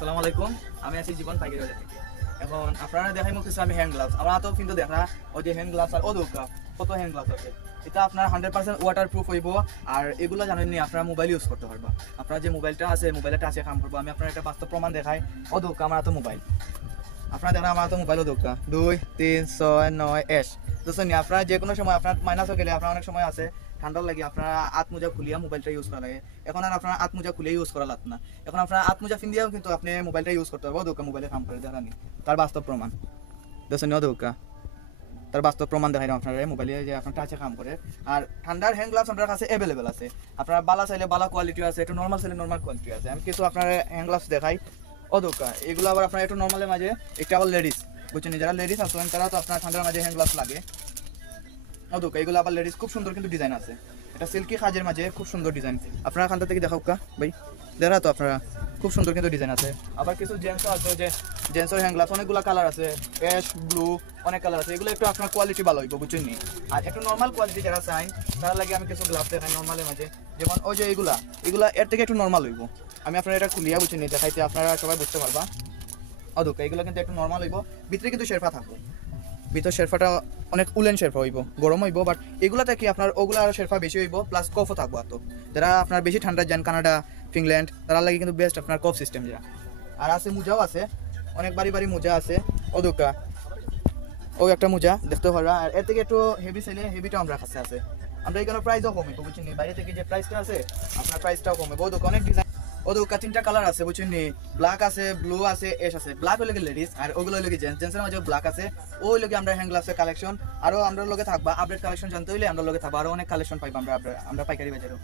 আসসালামু আলাইকুম। আমি আছি জীবন পাইকারি বাজার থেকে। এখন আপনারা দেখাই মুখ কিছু আমি হ্যান্ড গ্লাভস আমার তো কিন্তু দেখা ওই যে হ্যান্ড গ্লাভস আর ও দোকা কত হ্যান্ড গ্লাভস আছে। এটা আপনার 100% ওয়াটার প্রুফ হইব। আর এগুলো জানেননি আপনারা মোবাইল ইউজ করতে পারবা। আপনার যে মোবাইলটা আছে মোবাইলে টাচে কাম করবো। আমি আপনার একটা বাস্তব প্রমাণ দেখাই। ও দোকা আমার তো মোবাইল আপনারা দেখেন আমার তো মোবাইলও দোকা 2 3 6 9 এস বুঝছেন নি। আপনারা যে কোনো সময় আপনার মাইনাসও গেলে আপনার অনেক সময় আছে ঠান্ডা লাগে আপনারা আত্মোজা খুলিয়া মোবাইলটা ইউজ করা লাগে। এখন আর আপনার আত্মোজা খুলে ইউজ করা লাগতো না। এখন আপনার আত্মোজা ফিন্দিয়াও কিন্তু আপনি মোবাইলটা ইউজ করতে পারবো। দোকা মোবাইলে কাম করে দেখানি তার বাস্তব প্রমাণ দেখছেন দোকা তার বাস্তব প্রমাণ দেখাই আপনার মোবাইলে যে আপনার টাচে কাম করে। আর ঠান্ডার হ্যান্ড গ্লাভস আপনার কাছে অ্যাভেলেবেল আছে। আপনার বালা চাইলে বালা কোয়ালিটি আছে, একটু নর্মাল চাইলে নর্মাল কোয়ালিটি আছে। আমি কিছু আপনার হ্যান্ড গ্লাভস দেখাই অদোকা। এগুলো আবার আপনার একটু নর্মালের মাঝে একটা আবার লেডিস বুঝছেন, যারা লেডিস আসবেন তারা তো আপনার ঠান্ডার মাঝে হ্যান্ড গ্লাভস লাগে অদোকা। এগুলো আবার লেডিস খুব সুন্দর কিন্তু ডিজাইন আছে। এটা সিল্কি কাজের মাঝে খুব সুন্দর ডিজাইন। আপনারা এখানটা থেকে দেখাও কা ভাই, দেখা তো আপনারা খুব সুন্দর কিন্তু ডিজাইন আছে। আবার কিছু জেন্টসও আছে, যে জেন্টসের হ্যান্ড গ্লাভস অনেকগুলো কালার আছে, অ্যাশ ব্লু অনেক কালার আছে। এগুলো একটু আপনার কোয়ালিটি ভালো হইব বুঝছেন নি। আর একটু নর্মাল কোয়ালিটি যারা চাই তার লাগে আমি কিছু গ্লাভস দেখাই নর্মালের মাঝে। যেমন ওই যে এগুলা এর থেকে একটু নর্মাল হইব। আমি আপনারা এটা খুলিয়া বুঝছেন নি দেখাইতে আপনারা সবাই বুঝতে পারবা অদোকা। এগুলো কিন্তু একটু নর্মাল হইব, ভিতরে কিন্তু শেরফা থাকবে। ভিতর শেরফাটা অনেক উলেন শেরফা হইব, গরম হইব। বাট এগুলাতে কি আপনার ওগুলো আরো শেরফা বেশি হইব, প্লাস কফও থাকবো। তো যারা আপনার বেশি ঠান্ডা যান কানাডা ফিনল্যান্ড তারা লাগে কিন্তু বেস্ট আপনার কফ সিস্টেম যারা। আর আছে মোজাও আছে, অনেক বাড়ি বাড়ি মোজা আছে অদোকা। ও একটা মোজা দেখতে পারবা। আর এর থেকে একটু হেভি চাইলে হেভিটাও আমরা কাছে আছে। আমরা এখানে প্রাইসও কমে বুঝছেন, বাইরে থেকে যে প্রাইসটা আছে আপনার প্রাইসটাও কমে। ওদোকা অনেক ডিজাইন ওদোকা 3টা কালার আছে বুঝছেন, ব্ল্যাক আছে, ব্লু আছে, এশ আছে। ব্ল্যাক হলে লেডিস আর ওগুলো হলে জেন্টসের মাঝে ব্ল্যাক আছে। ওই লগে আমরা হ্যান্ড গ্লাভসের কালেকশন আরো আমরা লগে থাকবা। আপডেট কালেকশন জানতে হইলে আমরা লগে থাকবো, আরো অনেক কালেকশন পাইবা আমরা পাইকারি বাজারও।